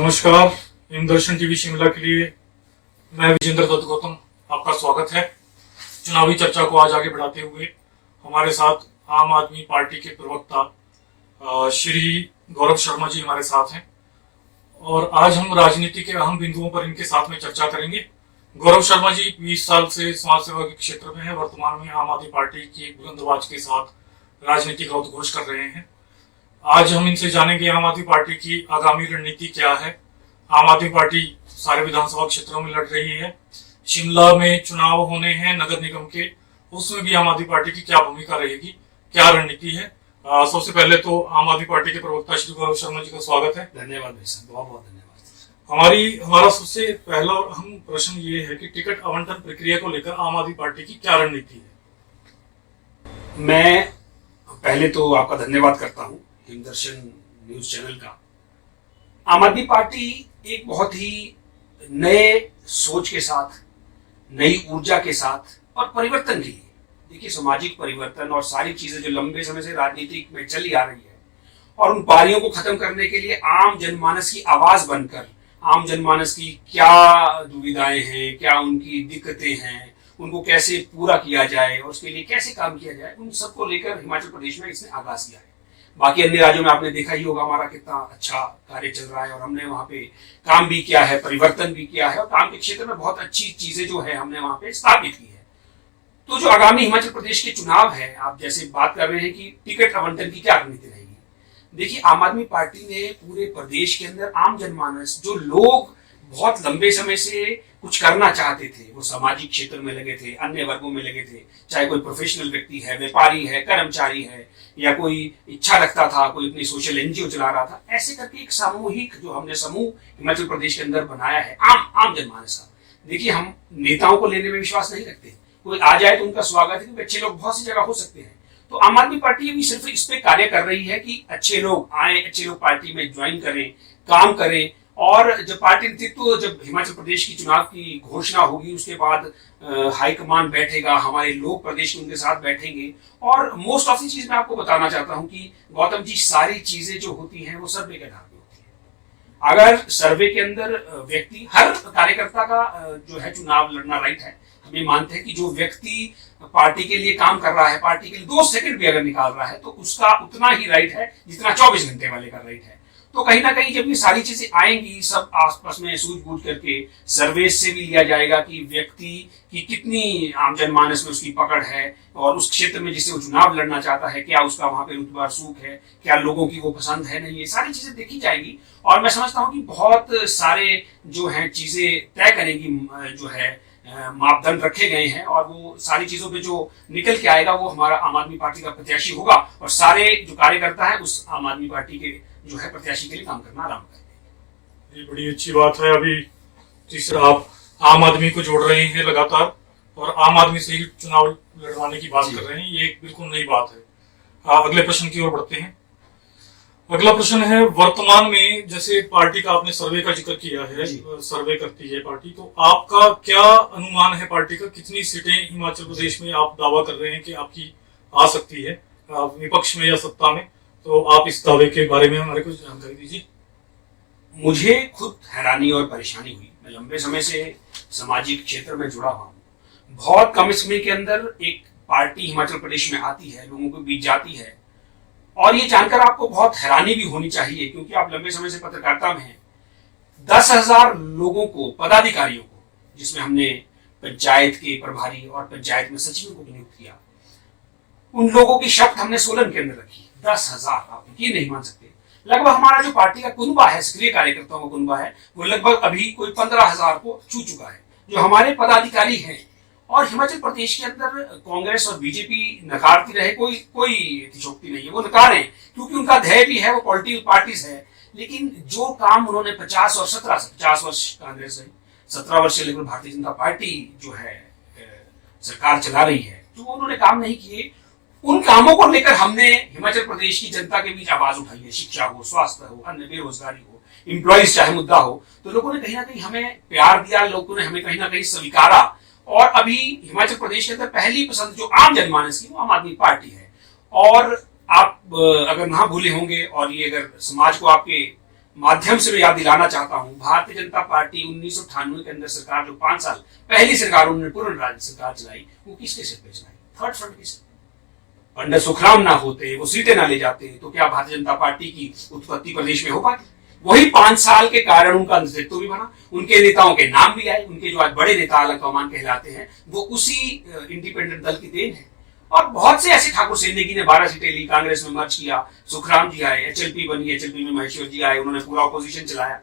नमस्कार। हिमदर्शन टीवी शिमला के लिए मैं विजेंद्र दत्त गौतम आपका स्वागत है। चुनावी चर्चा को आज आगे बढ़ाते हुए हमारे साथ आम आदमी पार्टी के प्रवक्ता श्री गौरव शर्मा जी हमारे साथ हैं और आज हम राजनीति के अहम बिंदुओं पर इनके साथ में चर्चा करेंगे। गौरव शर्मा जी 20 साल से समाज सेवा के क्षेत्र में है। वर्तमान में आम आदमी पार्टी की एक बुलंद आवाज के साथ राजनीति का उद्घोष कर रहे हैं। आज हम इनसे जानेंगे आम आदमी पार्टी की आगामी रणनीति क्या है। आम आदमी पार्टी सारे विधानसभा क्षेत्रों में लड़ रही है। शिमला में चुनाव होने हैं नगर निगम के, उसमें भी आम आदमी पार्टी की क्या भूमिका रहेगी, क्या रणनीति है। सबसे पहले तो आम आदमी पार्टी के प्रवक्ता श्री गौरव शर्मा जी का स्वागत है। धन्यवाद भाई साहब, बहुत बहुत धन्यवाद। हमारा सबसे पहला और अहम प्रश्न ये है कि टिकट आवंटन प्रक्रिया को लेकर आम आदमी पार्टी की क्या रणनीति है। मैं पहले तो आपका धन्यवाद करता हूँ हिमदर्शन न्यूज चैनल का। आम आदमी पार्टी एक बहुत ही नए सोच के साथ, नई ऊर्जा के साथ और परिवर्तन के लिए, देखिए सामाजिक परिवर्तन और सारी चीजें जो लंबे समय से राजनीति में चली आ रही है और उन पारियों को खत्म करने के लिए आम जनमानस की आवाज बनकर आम जनमानस की क्या दुविधाएं हैं, क्या उनकी दिक्कतें हैं, उनको कैसे पूरा किया जाए और उसके लिए कैसे काम किया जाए, उन सबको लेकर हिमाचल प्रदेश में इसने आगाज किया है। बाकी अन्य राज्यों में आपने देखा ही होगा हमारा कितना अच्छा कार्य चल रहा है और हमने वहाँ पे काम भी किया है, परिवर्तन भी किया है और काम के क्षेत्र में बहुत अच्छी चीजें जो है हमने वहाँ पे स्थापित की है। तो जो आगामी हिमाचल प्रदेश के चुनाव है, आप जैसे बात कर रहे हैं कि टिकट आवंटन की क्या रणनीति रहेगी, देखिए आम आदमी पार्टी ने पूरे प्रदेश के अंदर आम जनमानस, जो लोग बहुत लंबे समय से कुछ करना चाहते थे, वो सामाजिक क्षेत्र में लगे थे, अन्य वर्गों में लगे थे, चाहे कोई प्रोफेशनल व्यक्ति है, व्यापारी है, कर्मचारी है, या कोई इच्छा रखता था, कोई अपनी सोशल एनजीओ चला रहा था, ऐसे करके एक सामूहिक जो हमने समूह हिमाचल प्रदेश के अंदर बनाया है आम जनमानस का। देखिए हम नेताओं को लेने में विश्वास नहीं रखते, कोई आ जाए तो उनका स्वागत है, क्योंकि अच्छे लोग बहुत सी जगह हो सकते हैं। तो आम आदमी पार्टी भी सिर्फ इस पे कार्य कर रही है कि अच्छे लोग आए, अच्छे लोग पार्टी में ज्वाइन करें, काम करें। और जब पार्टी नेतृत्व, जब हिमाचल प्रदेश की चुनाव की घोषणा होगी, उसके बाद हाईकमान बैठेगा, हमारे लोग प्रदेश में उनके साथ बैठेंगे। और मोस्ट ऑफ दी चीज मैं आपको बताना चाहता हूं कि गौतम जी, सारी चीजें जो होती हैं वो सर्वे के आधार पर होती है। अगर सर्वे के अंदर व्यक्ति, हर कार्यकर्ता का जो है चुनाव लड़ना राइट है, हम ये मानते हैं कि जो व्यक्ति पार्टी के लिए काम कर रहा है, पार्टी के लिए 2 सेकंड भी अगर निकाल रहा है तो उसका उतना ही राइट है जितना 24 घंटे वाले का राइट है। तो कहीं ना कहीं जब ये सारी चीजें आएंगी, सब आसपास में सूझबूझ करके सर्वे से भी लिया जाएगा कि व्यक्ति की कितनी आम जनमानस में उसकी पकड़ है और उस क्षेत्र में जिसे वो चुनाव लड़ना चाहता है, क्या उसका वहां पे रुतबा सूख है, क्या लोगों की वो पसंद है नहीं, ये सारी चीजें देखी जाएगी। और मैं समझता हूँ कि बहुत सारे जो है चीजें तय करेंगी, जो है मापदंड रखे गए हैं और वो सारी चीजों पे जो निकल के आएगा वो हमारा आम आदमी पार्टी का प्रत्याशी होगा और सारे जो कार्यकर्ता है उस आम आदमी पार्टी के जो है प्रत्याशी के लिए काम करना आराम कर। ये बड़ी अच्छी बात है। अभी तीसरा, आप आम आदमी को जोड़ रहे हैं लगातार और आम आदमी से ही चुनाव लड़वाने की बात कर रहे हैं, ये बिल्कुल नई बात है। अगले प्रश्न की ओर बढ़ते हैं। अगला प्रश्न है, वर्तमान में जैसे पार्टी का आपने सर्वे का जिक्र किया है, सर्वे करती है पार्टी, तो आपका क्या अनुमान है पार्टी का, कितनी सीटें हिमाचल प्रदेश में आप दावा कर रहे हैं कि आपकी आ सकती है, विपक्ष में या सत्ता में? तो आप इस दावे के बारे में हमारे को जानकारी दीजिए। मुझे खुद हैरानी और परेशानी हुई, मैं लंबे समय से सामाजिक क्षेत्र में जुड़ा हुआ हूँ। बहुत कम समय के अंदर एक पार्टी हिमाचल प्रदेश में आती है, लोगों के बीच जाती है और ये जानकर आपको बहुत हैरानी भी होनी चाहिए, क्योंकि आप लंबे समय से पत्रकारिता में हैं। 10,000 लोगों को, पदाधिकारियों को, जिसमें हमने पंचायत के प्रभारी और पंचायत में सचिवों को नियुक्त किया, उन लोगों की शपथ हमने सोलन के अंदर रखी। 10,000, आप यकीन नहीं मान सकते। लगभग हमारा जो पार्टी का कुनबा है, सक्रिय कार्यकर्ताओं का कुनबा है, वो लगभग अभी कोई 15,000 को छू चुका है, जो हमारे पदाधिकारी हैं। और हिमाचल प्रदेश के अंदर कांग्रेस और बीजेपी नकारती रहे, कोई अतिशोक्ति नहीं है, वो नकारें क्योंकि उनका ध्येय भी है, वो पॉलिटिकल पार्टीज है। लेकिन जो काम उन्होंने 50 और 50 वर्ष कांग्रेस है, 17 वर्ष से लेकर भारतीय जनता पार्टी जो है सरकार चला रही है, जो उन्होंने काम नहीं किए, उन कामों को लेकर हमने हिमाचल प्रदेश की जनता के बीच आवाज उठाई है। शिक्षा हो, स्वास्थ्य हो, अन्य बेरोजगारी हो, एम्प्लॉइज चाहे मुद्दा हो, तो लोगों ने कहीं ना कहीं हमें प्यार दिया, लोगों ने हमें कहीं ना कहीं स्वीकारा। और अभी हिमाचल प्रदेश के अंदर पहली पसंद जो आम जनमानस की, वो आम आदमी पार्टी है। और आप अगर ना भूले होंगे और ये अगर समाज को आपके माध्यम से मैं याद दिलाना चाहता हूं, भारतीय जनता पार्टी 1998 के अंदर सरकार, जो 5 साल पहली सरकार उन्होंने पूर्ण राज्य सरकार चलाई, वो किसके सिर पे चलाई? थर्ड फ्रंट के सिर। पंडित सुखराम ना होते, वो सीटें ना ले जाते, तो क्या भारतीय जनता पार्टी की उत्पत्ति प्रदेश में हो पाती? वही 5 साल के कारण उनका नेतृत्व भी बना, उनके नेताओं के नाम भी आए, उनके जो आज बड़े नेता अलग कमान कहलाते हैं, वो उसी इंडिपेंडेंट दल की देन है। और बहुत से ऐसे, ठाकुर सिंधिकी ने 12 सीटें ली, कांग्रेस में मर्ज किया, सुखराम जी आए, एचएलपी बनी, एचएलपी में महेश्वर जी आए, उन्होंने पूरा ऑपोजिशन चलाया।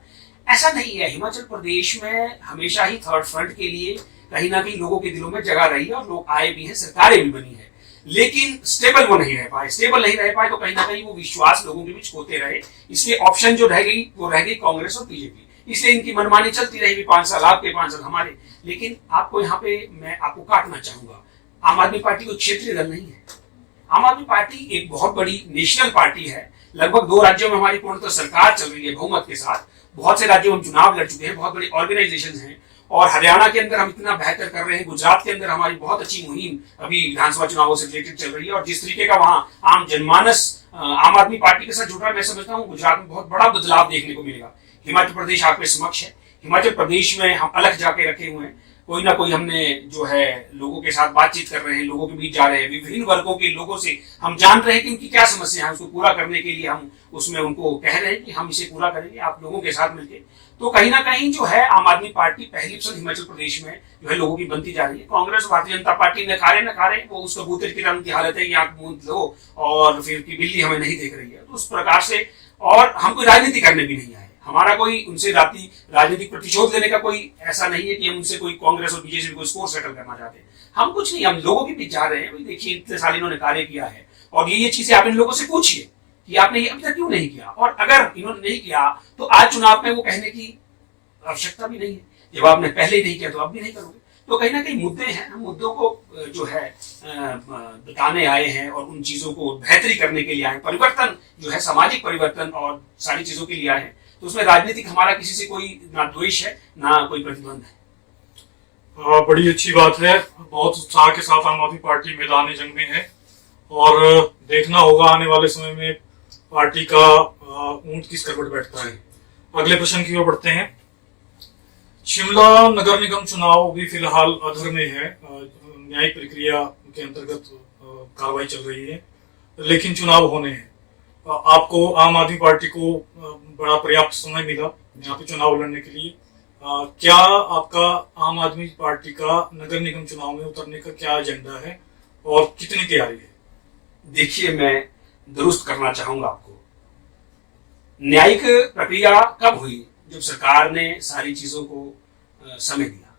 ऐसा नहीं है, हिमाचल प्रदेश में हमेशा ही थर्ड फ्रंट के लिए कहीं ना कहीं लोगों के दिलों में जगह रही है और लोग आए भी हैं, सरकारें भी बनी है, लेकिन स्टेबल वो नहीं रह पाए। स्टेबल नहीं रह पाए तो कहीं ना कहीं वो विश्वास लोगों के बीच खोते रहे, इसलिए ऑप्शन जो रह गई वो रह गई कांग्रेस और बीजेपी। इसलिए इनकी मनमानी चलती रही, 5 साल आपके, 5 साल हमारे। लेकिन आपको यहाँ पे मैं आपको काटना चाहूंगा, आम आदमी पार्टी कोई क्षेत्रीय दल नहीं है। आम आदमी पार्टी एक बहुत बड़ी नेशनल पार्टी है। लगभग 2 राज्यों में हमारी पूर्णतः सरकार चल रही है बहुमत के साथ, बहुत से राज्यों में हम चुनाव लड़ चुके हैं, बहुत बड़ी ऑर्गेनाइजेशन हैं, और हरियाणा के अंदर हम इतना बेहतर कर रहे हैं, गुजरात के अंदर हमारी बहुत अच्छी मुहिम अभी विधानसभा चुनावों से रिलेटेड चल रही है, और जिस तरीके का वहां आम जनमानस आम आदमी पार्टी के साथ जुड़ रहा है, मैं समझता हूँ गुजरात में बहुत बड़ा बदलाव देखने को मिलेगा। हिमाचल प्रदेश आपके समक्ष है। हिमाचल प्रदेश में हम अलग जाके रखे हुए हैं, कोई ना कोई हमने जो है लोगों के साथ बातचीत कर रहे हैं, लोगों के बीच जा रहे हैं, विभिन्न वर्गों के लोगों से हम जान रहे हैं कि उनकी क्या समस्या है, उसको पूरा करने के लिए हम उसमें उनको कह रहे हैं कि हम इसे पूरा करेंगे आप लोगों के साथ मिलकर। तो कहीं ना कहीं जो है आम आदमी पार्टी पहली पसंद हिमाचल प्रदेश में जो है लोगों की बनती जा रही है। कांग्रेस और भारतीय जनता पार्टी न खारे वो उस कबूतर की रंग की हालत है, आंख मूंद लो और फिर की बिल्ली हमें नहीं देख रही है, तो उस प्रकार से। और हम कोई राजनीति करने भी नहीं आए, हमारा कोई उनसे राजनीतिक प्रतिशोध लेने का कोई ऐसा नहीं है कि हम उनसे कोई कांग्रेस और बीजेपी कोई स्कोर सेटल करना चाहते हैं। हम कुछ नहीं, हम लोगों के बीच जा रहे हैं। भाई देखिए, इतने साल इन्होंने कार्य किया है, और ये चीजें आप इन लोगों से पूछिए कि आपने ये अभी तक क्यों नहीं किया, और अगर इन्होंने नहीं किया तो आज चुनाव में वो कहने की आवश्यकता भी नहीं है। जब आपने पहले ही नहीं किया तो अब भी नहीं करोगे। तो कहीं ना कहीं मुद्दे हैं, हम मुद्दों को जो है बताने आए हैं और उन चीजों को बेहतरी करने के लिए आए, परिवर्तन जो है सामाजिक परिवर्तन और सारी चीजों के लिए आए हैं। तो उसमें राजनीतिक हमारा किसी से कोई ना द्वेष है ना कोई प्रतिबंध है। बड़ी अच्छी बात है, बहुत उत्साह के साथ आम आदमी पार्टी मैदान जंग में है, और देखना होगा आने वाले समय में पार्टी का ऊंट किस करवट बैठता है। अगले प्रश्न की ओर बढ़ते हैं। शिमला नगर निगम चुनाव भी फिलहाल अधर में है, न्यायिक प्रक्रिया के अंतर्गत कार्रवाई चल रही है, लेकिन चुनाव होने हैं। आपको आम आदमी पार्टी को बड़ा पर्याप्त समय मिला यहाँ पे चुनाव लड़ने के लिए। क्या आपका आम आदमी पार्टी का नगर निगम चुनाव में उतरने का क्या एजेंडा है और कितनी तैयारी है? देखिए, मैं दुरुस्त करना चाहूंगा आपको, न्यायिक प्रक्रिया कब हुई? जब सरकार ने सारी चीजों को समय दिया।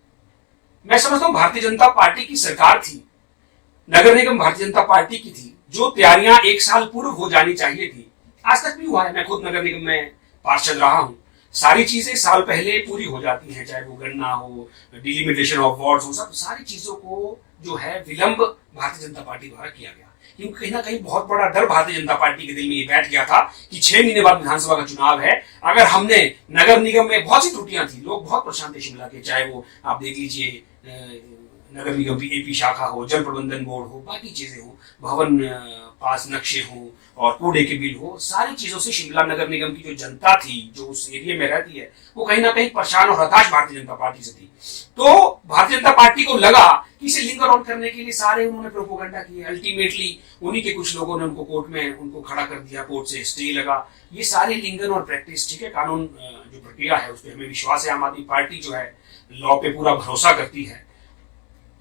मैं समझता हूं भारतीय जनता पार्टी की सरकार थी, नगर निगम भारतीय जनता पार्टी की थी, जो तैयारियां 1 साल पूर्व हो जानी चाहिए थी, आज तक भी हुआ है। मैं खुद नगर निगम में पार्षद रहा हूं, सारी चीजें साल पहले पूरी हो जाती हैं, चाहे वो गणना हो, डिलिमिटेशन ऑफ वार्ड्स हो, सब सारी चीजों को जो है विलंब भारतीय जनता पार्टी द्वारा किया गया, क्योंकि कहीं ना कहीं बहुत बड़ा डर भारतीय जनता पार्टी के दिल में ये बैठ गया था कि 6 महीने बाद विधानसभा का चुनाव है। अगर हमने नगर निगम में बहुत सी त्रुटियां थी, लोग बहुत परेशान थे शिमला के, चाहे वो आप देख लीजिए नगर निगम की एपी शाखा हो, जल प्रबंधन बोर्ड हो, बाकी चीजें हो, भवन पास नक्शे हो और कूड़े के बिल हो, सारी चीजों से शिमला नगर निगम की जो जनता थी, जो उस एरिया में रहती है, वो कहीं ना कहीं परेशान और हताश भारतीय जनता पार्टी से थी। तो भारतीय जनता पार्टी को लगा कि इसे लिंगर ऑन करने के लिए सारे उन्होंने प्रोपोगंडा किए। अल्टीमेटली उन्हीं के कुछ लोगों ने उनको कोर्ट में उनको खड़ा कर दिया, कोर्ट से स्टे लगा। ये सारे लिंगन और प्रैक्टिस, ठीक है, कानून जो प्रक्रिया है उस पर हमें विश्वास है, आम आदमी पार्टी जो है लॉ पे पूरा भरोसा करती है,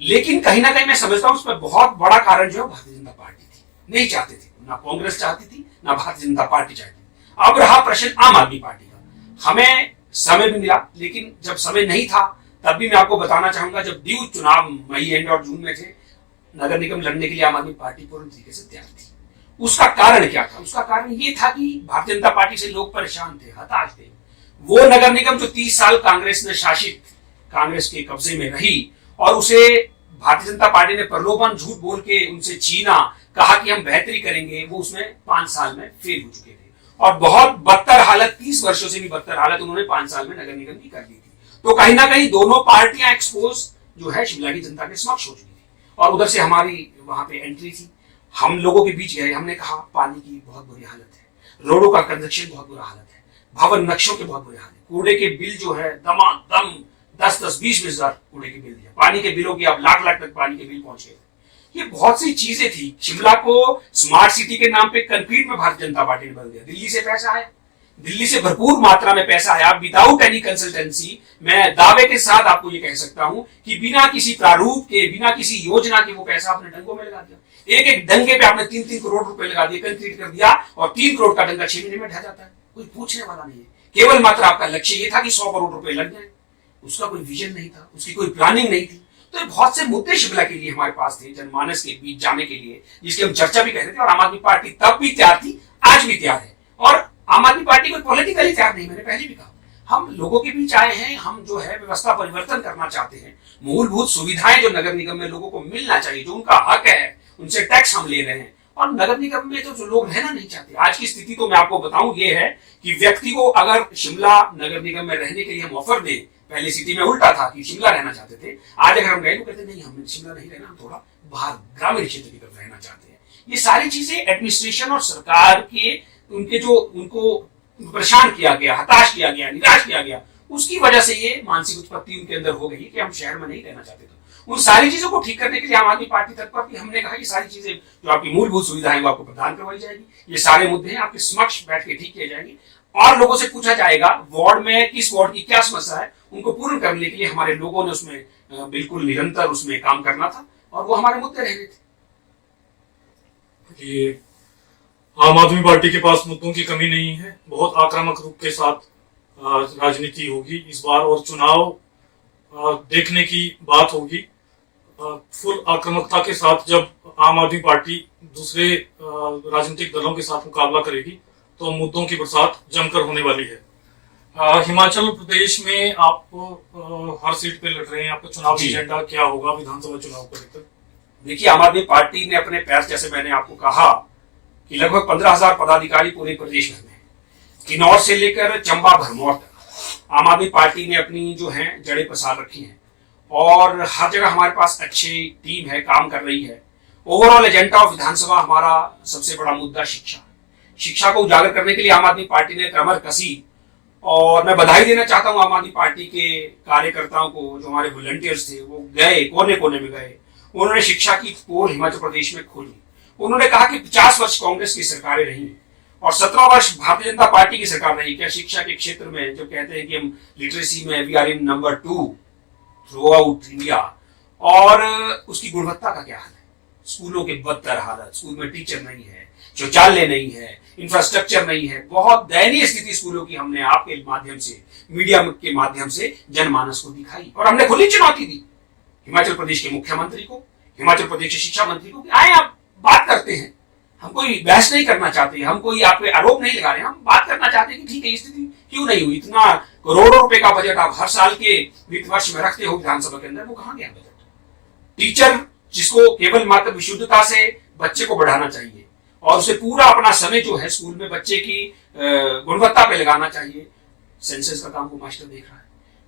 लेकिन कहीं ना कहीं मैं समझता हूं उस पर बहुत बड़ा कारण जो है भारतीय जनता पार्टी थी, नहीं चाहते थे, ना कांग्रेस चाहती थी ना भारतीय जनता पार्टी चाहती थी। अब रहा प्रश्न आम आदमी पार्टी का, हमें समय भी मिला, लेकिन जब समय नहीं था तब भी मैं आपको बताना चाहूंगा, जब ड्यू चुनाव मई एंड और जून में थे, नगर निगम लड़ने के लिए आम आदमी पार्टी पूर्ण तरीके से तैयार थी। उसका कारण क्या था? उसका कारण ये था कि भारतीय जनता पार्टी से लोग परेशान थे, हताश थे। वो नगर निगम जो 30 साल कांग्रेस ने शासित, कांग्रेस के कब्जे में रही, और उसे भारतीय जनता पार्टी ने प्रलोभन झूठ बोल के उनसे छीना, कहा कि हम बेहतरी करेंगे, वो उसमें 5 साल में फेल हो चुके थे, और बहुत बदतर हालत, 30 वर्षों से भी बदतर हालत उन्होंने 5 साल में नगर निगम की कर दी थी। तो कहीं ना कहीं दोनों पार्टियां एक्सपोज जो है शिमला की जनता के समक्ष हो चुकी थी, और उधर से हमारी वहां पे एंट्री थी। हम लोगों के बीच गए, हमने कहा पानी की बहुत बुरी हालत है, रोडों का कंस्ट्रक्शन बहुत बुरा हालत है, भवन नक्शों के बहुत बुरे हाल है। कूड़े के बिल जो है दमादम 10-20 हजार कूड़े के बिल दिया। पानी के बिलों की अब लाख लाख तक पानी के बिल पहुंचे। ये बहुत सी चीजें थी। शिमला को स्मार्ट सिटी के नाम पे कंक्रीट में भारतीय जनता पार्टी ने बदल दिया। दिल्ली से पैसा आया, दिल्ली से भरपूर मात्रा में पैसा आया विदाउट एनी कंसल्टेंसी। मैं दावे के साथ आपको ये कह सकता हूं कि बिना किसी प्रारूप के, बिना किसी योजना के वो पैसा अपने डंगों में लगा दिया। एक एक डंगे पे आपने 3-3 करोड़ रुपए लगा दिए, कंक्रीट कर दिया, और 3 करोड़ का डंगा 6 महीने में ढह जाता है। कोई पूछने वाला नहीं है। केवल मात्र आपका लक्ष्य ये था कि 100 करोड़ रुपए लग जाए। उसका कोई विजन नहीं था, उसकी कोई प्लानिंग नहीं थी। तो बहुत से मुद्दे शिमला के लिए हमारे पास थे, जनमानस के बीच जाने के लिए, जिसकी हम चर्चा भी कर रहे थे। और आम आदमी पार्टी तब भी तैयार थी, आज भी तैयार है। और आम आदमी पार्टी कोई पॉलिटिकली तैयार नहीं, मैंने पहले भी कहा। हम लोगों के बीच आए हैं, हम जो है व्यवस्था परिवर्तन करना चाहते हैं। मूलभूत सुविधाएं जो नगर निगम में लोगों को मिलना चाहिए, जो उनका हक है, उनसे टैक्स हम ले रहे हैं। और नगर निगम में तो जो लोग रहना नहीं चाहते, आज की स्थिति तो मैं आपको बताऊं ये है कि व्यक्ति को अगर शिमला नगर निगम में रहने के लिए हम ऑफर दें, पहले सिटी में उल्टा था कि शिमला रहना चाहते थे, आज अगर हम गए तो कहते नहीं, हम शिमला नहीं रहना, हम थोड़ा बाहर ग्रामीण क्षेत्र की तरफ रहना चाहते हैं। ये सारी चीजें एडमिनिस्ट्रेशन और सरकार के उनके जो उनको परेशान किया गया, हताश किया गया, निराश किया गया, उसकी वजह से ये मानसिक उत्पत्ति उनके अंदर हो गई कि हम शहर में नहीं रहना चाहते थे। उन सारी चीजों को ठीक करने के लिए आम आदमी पार्टी तत्पर थी। हमने कहा ये सारी चीजें जो आपकी मूलभूत सुविधाएं वो आपको प्रदान करवाई जाएगी। ये सारे मुद्दे हैं आपके समक्ष बैठ के ठीक किए जाएंगे और लोगों से पूछा जाएगा वार्ड में किस वार्ड की क्या समस्या है, उनको पूर्ण करने के लिए हमारे लोगों ने उसमें बिल्कुल निरंतर उसमें काम करना था और वो हमारे मुद्दे रहने थे। ये आम आदमी पार्टी के पास मुद्दों की कमी नहीं है, बहुत आक्रामक रूप के साथ राजनीति होगी इस बार और चुनाव देखने की बात होगी। फुल आक्रामकता के साथ जब आम आदमी पार्टी दूसरे राजनीतिक दलों के साथ मुकाबला करेगी तो मुद्दों की बरसात जमकर होने वाली है। हिमाचल प्रदेश में आप हर सीट पे लड़ रहे हैं, आपका चुनावी एजेंडा क्या होगा विधानसभा चुनाव को लेकर? देखिए, आम आदमी पार्टी ने अपने पैर, जैसे मैंने आपको कहा कि लगभग 15,000 पदाधिकारी पूरे प्रदेश भर में, किन्नौर से लेकर चंबा भरमौर तक आम आदमी पार्टी ने अपनी जो है जड़ें पसार रखी हैं और हर जगह हमारे पास अच्छी टीम है, काम कर रही है। ओवरऑल एजेंडा ऑफ विधानसभा हमारा सबसे बड़ा मुद्दा शिक्षा को उजागर करने के लिए आम आदमी पार्टी ने कमर कसी और मैं बधाई देना चाहता हूं आम आदमी पार्टी के कार्यकर्ताओं को, जो हमारे वॉलंटियर्स थे, वो गए कोने कोने में गए, उन्होंने शिक्षा की पोल हिमाचल प्रदेश में खोली। उन्होंने कहा कि 50 वर्ष कांग्रेस की सरकारें रही और 17 वर्ष भारतीय जनता पार्टी की सरकार रही, क्या शिक्षा के क्षेत्र में जो कहते हैं कि हम लिटरेसी में we are in number 2 throughout India, और उसकी गुणवत्ता का क्या हाल है? स्कूलों के बदतर हालत, स्कूल में टीचर नहीं है, शौचालय नहीं है, इंफ्रास्ट्रक्चर नहीं है, बहुत दयनीय स्थिति स्कूलों की हमने आपके माध्यम से, मीडिया के माध्यम से जनमानस को दिखाई और हमने खुली चुनौती दी हिमाचल प्रदेश के मुख्यमंत्री को, हिमाचल प्रदेश के शिक्षा मंत्री को कि आए आप बात करते हैं। हम कोई बहस नहीं करना चाहते, हम कोई आप पे आरोप नहीं लगा रहे, हम बात करना चाहते हैं कि ठीक है, स्थिति क्यों नहीं हुई? इतना करोड़ों रुपए का बजट आप हर साल के वित्त वर्ष में रखते हो विधानसभा के अंदर, वो कहां गया बजट? टीचर जिसको केवल मात्र विशुद्धता से बच्चे को बढ़ाना चाहिए और उसे पूरा अपना समय जो है स्कूल में बच्चे की गुणवत्ता पे लगाना चाहिए, सेंसस का काम वो मास्टर देख रहा है,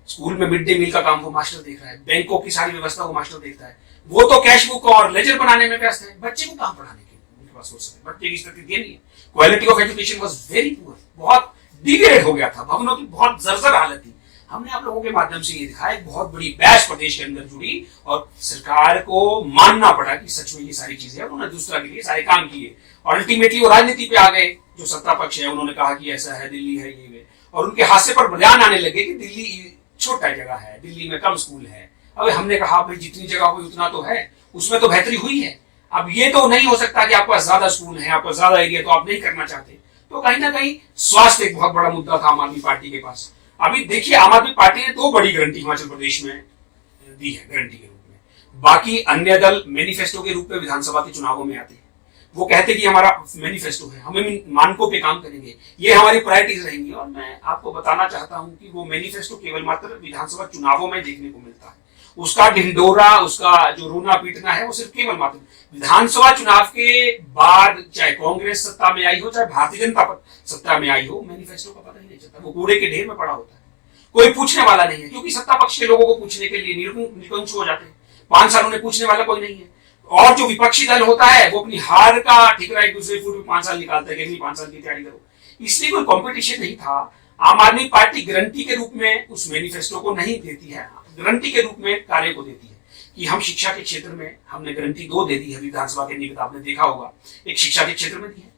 स्कूल में मिड डे मील का काम वो मास्टर देख रहा है, बैंकों की सारी व्यवस्था वो मास्टर देखता है। वो तो कैश बुक और लेजर बनाने में व्यस्त है, बच्चे को कहां पढ़ाने के उनके पास सोच सकते? बच्चे की स्थिति ये नहीं है। Quality of education was very poor, बहुत डिग्रेड हो गया था, भवनों की बहुत जर्जर हालत थी। हमने आप लोगों के माध्यम से ये दिखाया, एक बहुत बड़ी बैच प्रदेश के अंदर जुड़ी और सरकार को मानना पड़ा कि सच में ये सारी चीजें, उन्होंने दूसरा के लिए सारे काम किए और अल्टीमेटली वो राजनीति पे आ गए। जो सत्ता पक्ष है उन्होंने कहा कि ऐसा है, दिल्ली है, ये, और उनके हास्य पर बयान आने लगे कि दिल्ली छोटा जगह है, दिल्ली में कम स्कूल है। अब हमने कहा भाई जितनी जगह हुई उतना तो है, उसमें तो बेहतरी हुई है। अब ये तो नहीं हो सकता कि आपके पास ज्यादा स्कूल है, आपका ज्यादा एरिया, तो आप नहीं करना चाहते। तो कहीं ना कहीं स्वास्थ्य एक बहुत बड़ा मुद्दा था आम आदमी पार्टी के पास। अभी देखिए, आम आदमी पार्टी ने 2 बड़ी गारंटी हिमाचल प्रदेश में दी है गारंटी के रूप में। बाकी अन्य दल मैनिफेस्टो के रूप में विधानसभा के चुनावों में आते हैं, वो कहते हैं कि हमारा मैनिफेस्टो है, हम इन मानकों पे काम करेंगे, ये हमारी प्रायोरिटीज रहेंगी। और मैं आपको बताना चाहता हूं कि वो मैनिफेस्टो केवल मात्र विधानसभा चुनावों में देखने को मिलता है। उसका ढिंडोरा, उसका जो रोना पीटना है, वो सिर्फ केवल मात्र विधानसभा चुनाव के बाद, चाहे कांग्रेस सत्ता में आई हो, चाहे भारतीय जनता सत्ता में आई हो, मैनिफेस्टो का पता ही नहीं चलता, वो कूड़े के ढेर में पड़ा होता है, कोई पूछने वाला नहीं है, क्योंकि सत्ता पक्ष के लोगों को पूछने के लिए निकुंज हो जाते हैं। 5 साल उन्हें पूछने वाला कोई नहीं है। और जो विपक्षी दल होता है वो अपनी हार का ठिकरा एक दूसरे फुट में 5 साल निकालता है कि अगली 5 साल की तैयारी करो, इसलिए कोई कंपटीशन नहीं था। आम आदमी पार्टी गारंटी के रूप में उस मैनिफेस्टो को नहीं देती है, गारंटी के रूप में कार्य को देती है कि हम शिक्षा के क्षेत्र में हमने गारंटी 2 दे दी है विधानसभा के निकट, आपने देखा होगा। एक शिक्षा के क्षेत्र में दी है,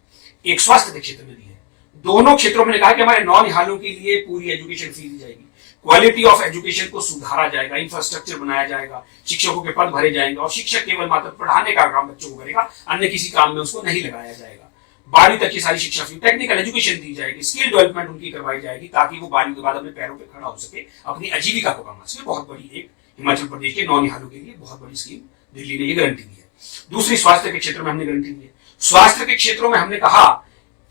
एक स्वास्थ्य के क्षेत्र में दी है। दोनों क्षेत्रों में कहा कि हमारे नौनिहालों के लिए पूरी एजुकेशन फ्री दी जाएगी, क्वालिटी ऑफ एजुकेशन को सुधारा जाएगा, इंफ्रास्ट्रक्चर बनाया जाएगा, शिक्षकों के पद भरे जाएंगे और शिक्षक केवल मात्र पढ़ाने का काम बच्चों को करेगा, अन्य किसी काम में उसको नहीं लगाया जाएगा। 12वीं तक की सारी शिक्षा फ्री, टेक्निकल एजुकेशन दी जाएगी, स्किल डेवलपमेंट उनकी करवाई जाएगी ताकि वो 12वीं के बाद अपने पैरों पे खड़ा हो सके, अपनी आजीविका को कमा सके। बहुत बड़ी एक हिमाचल प्रदेश के नौनिहालों के लिए बहुत बड़ी स्कीम दिल्ली ने ये गारंटी दी है। दूसरी, स्वास्थ्य के क्षेत्र में हमने गारंटी दी है। स्वास्थ्य के क्षेत्रों में हमने कहा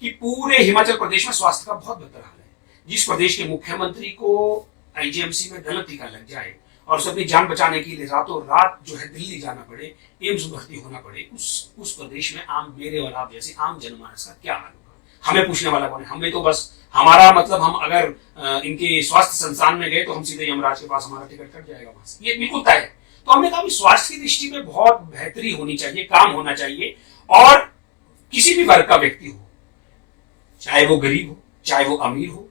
कि पूरे हिमाचल प्रदेश में स्वास्थ्य का बहुत बेहतर हाल है। जिस प्रदेश के मुख्यमंत्री को आईजीएमसी में गलत टीका लग जाए और उसे अपनी जान बचाने के लिए रातों रात जो है दिल्ली जाना पड़े, एम्स भर्ती होना पड़े, उस प्रदेश में आम मेरे और आप जैसे आम जनमानस का क्या हाल होगा? हमें पूछने वाला कौन है? हमें तो बस हमारा मतलब हम अगर इनके स्वास्थ्य संस्थान में गए तो हम सीधे यमराज के पास हमारा टिकट कट जाएगा वहां से, ये बिल्कुल तय है। तो हमने कहा स्वास्थ्य की दृष्टि में बहुत बेहतरी होनी चाहिए, काम होना चाहिए और किसी भी वर्ग का व्यक्ति हो, चाहे वो गरीब हो चाहे वो अमीर हो,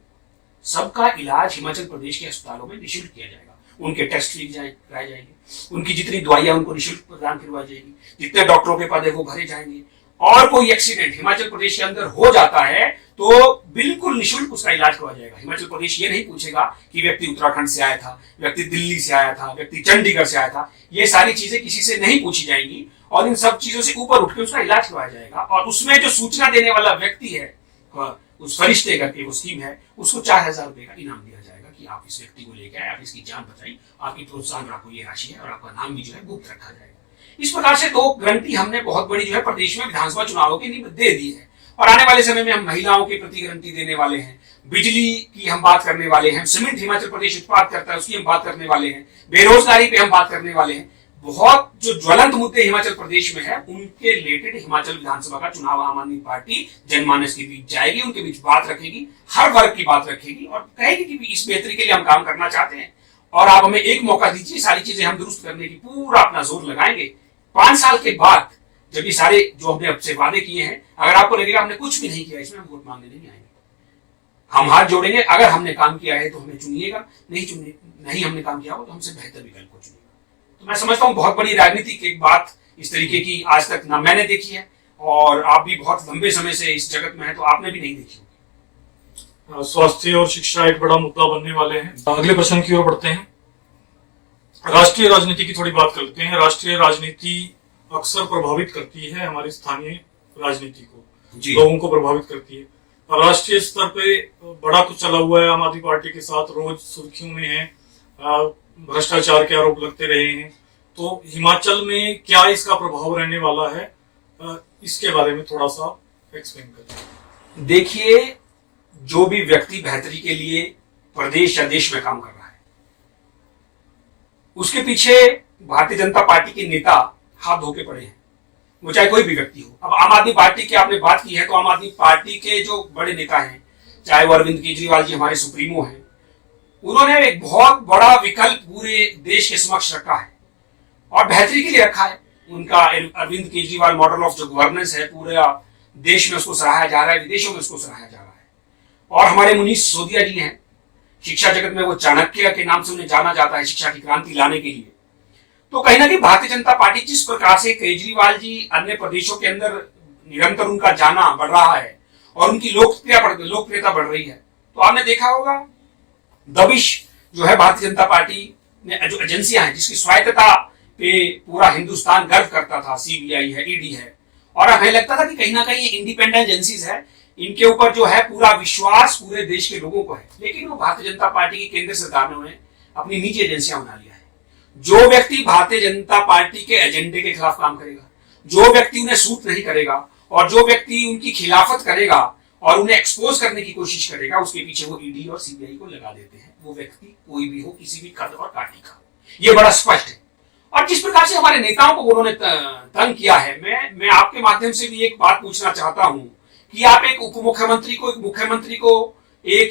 सबका इलाज हिमाचल प्रदेश के अस्पतालों में निःशुल्क किया जाएगा। उनके टेस्ट फ्री कराए जाएंगे, उनकी जितनी दवाइयां उनको निःशुल्क प्रदान करवाई जाएगी, जितने डॉक्टरों के पद है वो भरे जाएंगे और कोई एक्सीडेंट हिमाचल प्रदेश के अंदर हो जाता है तो बिल्कुल निःशुल्क उसका इलाज करवाया जाएगा। हिमाचल प्रदेश ये नहीं पूछेगा कि व्यक्ति उत्तराखंड से आया था, व्यक्ति दिल्ली से आया था, व्यक्ति चंडीगढ़ से आया था, ये सारी चीजें किसी से नहीं पूछी जाएंगी और इन सब चीजों से ऊपर उठ के उसका इलाज करवाया जाएगा। और उसमें जो सूचना देने वाला व्यक्ति है, उस फरिश्ते करके वो स्कीम है, उसको 4000 रुपए का इनाम दिया जाएगा कि आप इस व्यक्ति को लेकर आए, आप इसकी जान बचाई, आपकी प्रोत्साहन आपको ये राशि है और आपका नाम भी जो है गुप्त रखा जाएगा। इस प्रकार से 2 गारंटी हमने बहुत बड़ी जो है प्रदेश में विधानसभा चुनावों की दे दी है। और आने वाले समय में हम महिलाओं के प्रति गारंटी देने वाले हैं, बिजली की हम बात करने वाले हैं, सीमेंट हिमाचल प्रदेश उत्पाद करता है उसकी हम बात करने वाले हैं, बेरोजगारी पे हम बात करने वाले हैं। बहुत जो ज्वलंत मुद्दे हिमाचल प्रदेश में है उनके रिलेटेड हिमाचल विधानसभा का चुनाव आम आदमी पार्टी जनमानस के बीच जाएगी, उनके बीच बात रखेगी, हर वर्ग की बात रखेगी और कहेगी कि इस बेहतरी के लिए हम काम करना चाहते हैं और आप हमें एक मौका दीजिए, सारी चीजें हम दुरुस्त करने की पूरा अपना जोर लगाएंगे। 5 साल के बाद जब ये सारे जो हमने आपसे वादे किए हैं, अगर आपको लगेगा हमने कुछ भी नहीं किया, इसमें हम वोट मांगने नहीं आएंगे, हम हाथ जोड़ेंगे। अगर हमने काम किया है तो हमें चुनिएगा, नहीं हमने काम किया हो तो हमसे बेहतर विकल्प को चुनिएगा। तो मैं समझता हूँ बहुत बड़ी राजनीतिक एक बात इस तरीके की आज तक ना मैंने देखी है और आप भी बहुत लंबे समय से इस जगत में है तो आपने भी नहीं देखी होगी। स्वास्थ्य और शिक्षा एक बड़ा मुद्दा बनने वाले हैं। अगले प्रश्न की ओर बढ़ते हैं। राष्ट्रीय राजनीति की थोड़ी बात कर लेते हैं। राष्ट्रीय राजनीति अक्सर प्रभावित करती है हमारी स्थानीय राजनीति को, लोगों को प्रभावित करती है। राष्ट्रीय स्तर पे बड़ा कुछ चला हुआ है आम आदमी पार्टी के साथ, रोज सुर्खियों में है, भ्रष्टाचार के आरोप लगते रहे हैं। तो हिमाचल में क्या इसका प्रभाव रहने वाला है, इसके बारे में थोड़ा सा एक्सप्लेन करें। देखिए, जो भी व्यक्ति बेहतरी के लिए प्रदेश या देश में काम कर रहा है, उसके पीछे भारतीय जनता पार्टी के नेता हाथ धो के पड़े हैं, वो चाहे कोई भी व्यक्ति हो। अब आम आदमी पार्टी की आपने बात की है तो आम आदमी पार्टी के जो बड़े नेता हैं, चाहे वो अरविंद केजरीवाल जी हमारे सुप्रीमो हैं, उन्होंने एक बहुत बड़ा विकल्प पूरे देश के समक्ष रखा है और बेहतरी के लिए रखा है। उनका अरविंद केजरीवाल मॉडल ऑफ जो गवर्नेंस है, पूरे देश में उसको सराहा जा रहा है, विदेशों में उसको सराहा जा रहा है। और हमारे मुनीष सिसोदिया जी हैं, शिक्षा जगत में वो चाणक्य के नाम से उन्हें जाना जाता है शिक्षा की क्रांति लाने के लिए। तो कहीं ना कहीं भारतीय जनता पार्टी जिस प्रकार से केजरीवाल जी अन्य प्रदेशों के अंदर निरंतर उनका जाना बढ़ रहा है और उनकी लोकप्रियता बढ़ रही है, तो आपने देखा होगा दबिश जो है भारतीय जनता पार्टी ने जो एजेंसियां हैं जिसकी स्वायत्तता पे पूरा हिंदुस्तान गर्व करता था, सीबीआई है, ईडी है, और हमें लगता था कि कहीं ना कहीं ये इंडिपेंडेंट एजेंसीज है, इनके ऊपर जो है पूरा विश्वास पूरे देश के लोगों को है। लेकिन वो भारतीय जनता पार्टी की केंद्र सरकार ने उन्हें अपनी निजी एजेंसियां बना लिया है। जो व्यक्ति भारतीय जनता पार्टी के एजेंडे के खिलाफ काम करेगा, जो व्यक्ति उन्हें सूट नहीं करेगा और जो व्यक्ति उनकी खिलाफत करेगा और उन्हें एक्सपोज करने की कोशिश करेगा, उसके पीछे वो ईडी और सीबीआई को लगा देते हैं। वो व्यक्ति कोई भी हो, किसी भी कद और पार्टी का, ये बड़ा स्पष्ट है। और जिस प्रकार से हमारे नेताओं को उन्होंने तंग किया है, मैं आपके माध्यम से भी एक बात पूछना चाहता हूं कि आप एक उप मुख्यमंत्री को, एक मुख्यमंत्री को एक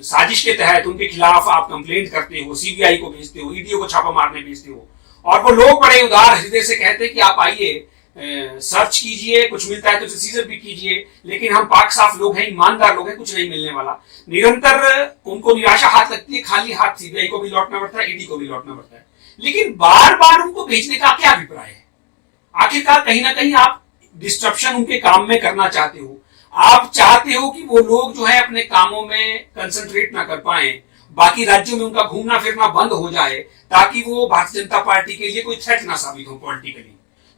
साजिश के तहत उनके खिलाफ आप कंप्लेंट करते हो, सीबीआई को भेजते हो, ईडी को छापा मारने भेजते हो, और वो लोग बड़े उदार हृदय से कहते हैं कि आप आइए, सर्च कीजिए, कुछ मिलता है तो सीजर भी कीजिए, लेकिन हम पाक साफ लोग हैं, ईमानदार लोग हैं, कुछ नहीं मिलने वाला। निरंतर उनको निराशा हाथ लगती है, खाली हाथ सीबीआई को भी लौटना पड़ता है, ईडी को भी लौटना पड़ता है। लेकिन बार बार उनको भेजने का क्या अभिप्राय है? आखिरकार कहीं ना कहीं आप डिस्ट्रप्शन उनके काम में करना चाहते हो। आप चाहते हो कि वो लोग जो है अपने कामों में कंसंट्रेट ना कर पाए, बाकी राज्यों में उनका घूमना फिरना बंद हो जाए, ताकि वो भारतीय जनता पार्टी के लिए कोई थ्रेट ना साबित हो पॉलिटिकली।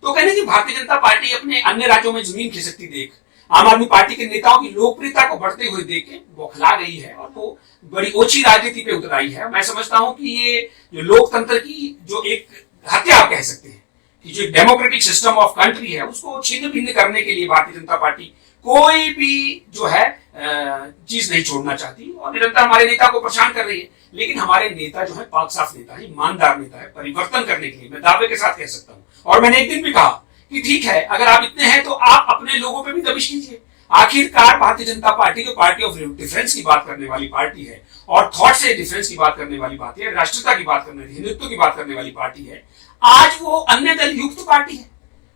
तो कहने की भारतीय जनता पार्टी अपने अन्य राज्यों में जमीन खिसकती देख, आम आदमी पार्टी के नेताओं की लोकप्रियता को बढ़ते हुए देख के बौखला गई है और वो बड़ी ओछी राजनीति पे उतर आई है। मैं समझता हूं कि ये जो लोकतंत्र की जो एक हत्या आप कह सकते हैं, कि जो डेमोक्रेटिक सिस्टम ऑफ कंट्री है उसको छिन्न भिन्न करने के लिए भारतीय जनता पार्टी कोई भी जो है चीज नहीं छोड़ना चाहती और निरंतर हमारे नेता को परेशान कर रही है। लेकिन हमारे नेता जो है पाक साफ नेता है, ईमानदार नेता है, परिवर्तन करने के लिए मैं दावे के साथ कह सकता हूं। और मैंने एक दिन भी कहा कि ठीक है, अगर आप इतने हैं तो आप अपने लोगों पे भी दबिश कीजिए। आखिरकार भारतीय जनता पार्टी जो पार्टी ऑफ डिफरेंस की बात करने वाली पार्टी है और थॉट से डिफरेंस की बात करने वाली बात है, राष्ट्रीयता की बात करने, हिंदुत्व की बात करने वाली पार्टी है, आज वो अन्य दल युक्त पार्टी है।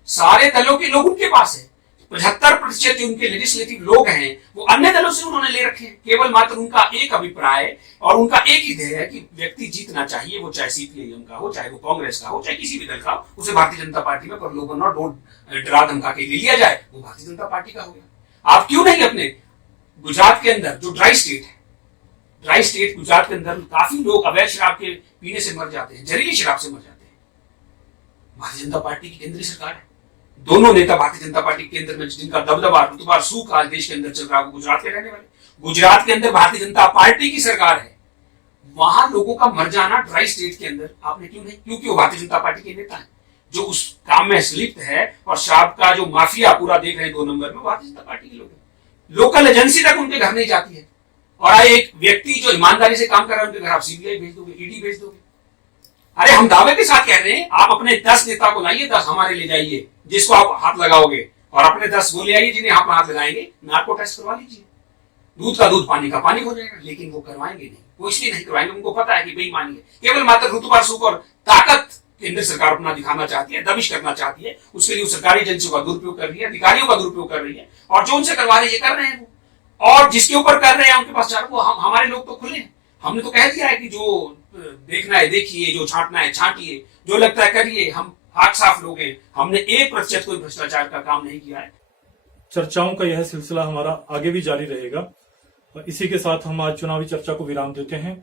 सारे दलों के लोग उनके पास है। 75% जो उनके लेजिस्लेटिव लोग हैं वो अन्य दलों से उन्होंने ले रखे हैं। केवल मात्र उनका एक अभिप्राय और उनका एक ही ध्येय है कि व्यक्ति जीतना चाहिए, वो चाहे सीपीआईएम का हो, चाहे वो कांग्रेस का हो, चाहे किसी भी दल का हो, उसे भारतीय जनता पार्टी में प्रलोभन और डरा धमका के ले लिया जाए, वो भारतीय जनता पार्टी का हो गया। आप क्यों नहीं अपने गुजरात के अंदर जो ड्राई स्टेट है, ड्राई स्टेट गुजरात के अंदर काफी लोग अवैध शराब के पीने से मर जाते हैं, जहरीली शराब से मर जाते हैं। भारतीय जनता पार्टी की केंद्रीय सरकार है, दोनों नेता भारतीय जनता पार्टी के केंद्र में जिनका दबदबा रुतबा सूख आज देश के अंदर चल रहा है, गुजरात के रहने वाले, गुजरात के अंदर भारतीय जनता पार्टी की सरकार है। वहां लोगों का मर जाना ड्राई स्टेट के अंदर आपने क्यों नहीं? क्योंकि वो भारतीय जनता पार्टी के नेता है जो उस काम में संलिप्त है और शराब का जो माफिया पूरा देख रहे हैं 2 नंबर में, भारतीय जनता पार्टी के लोग हैं। लोकल एजेंसी तक उनके घर नहीं जाती है और एक व्यक्ति जो ईमानदारी से काम कर रहा है उनके घर आप सीबीआई भेज दोगे, ईडी भेज दोगे। अरे हम दावे के साथ कह रहे हैं, आप अपने 10 नेता को लाइए, 10 हमारे ले जाइए जिसको आप हाथ लगाओगे, और अपने 10 वो ले आइए जिन्हें आप हाथ लगाएंगे, नार्को टेस्ट करवा लीजिए। दूध का दूध पानी का पानी हो जाएगा। लेकिन वो करवाएंगे नहीं, वो इसलिए नहीं करवाएंगे, उनको पता है कि बेईमानी है। केवल मात्र रुतबा सुख और ताकत केंद्र सरकार अपना दिखाना चाहती है, दबिश करना चाहती है, उसके लिए सरकारी एजेंसियों का दुरुपयोग कर रही है, अधिकारियों का दुरुपयोग कर रही है, और जो उनसे करवा रहे हैं ये कर रहे हैं वो, और जिसके ऊपर कर रहे हैं उनके पास वो हमारे लोग तो खुले हैं। हमने तो कह दिया है कि जो देखना है देखिए, जो छांटना है छांटिए, जो लगता है करिए। हम हाथ साफ लोग हैं, हमने 1% कोई भ्रष्टाचार का काम नहीं किया है। चर्चाओं का यह सिलसिला हमारा आगे भी जारी रहेगा। इसी के साथ हम आज चुनावी चर्चा को विराम देते हैं।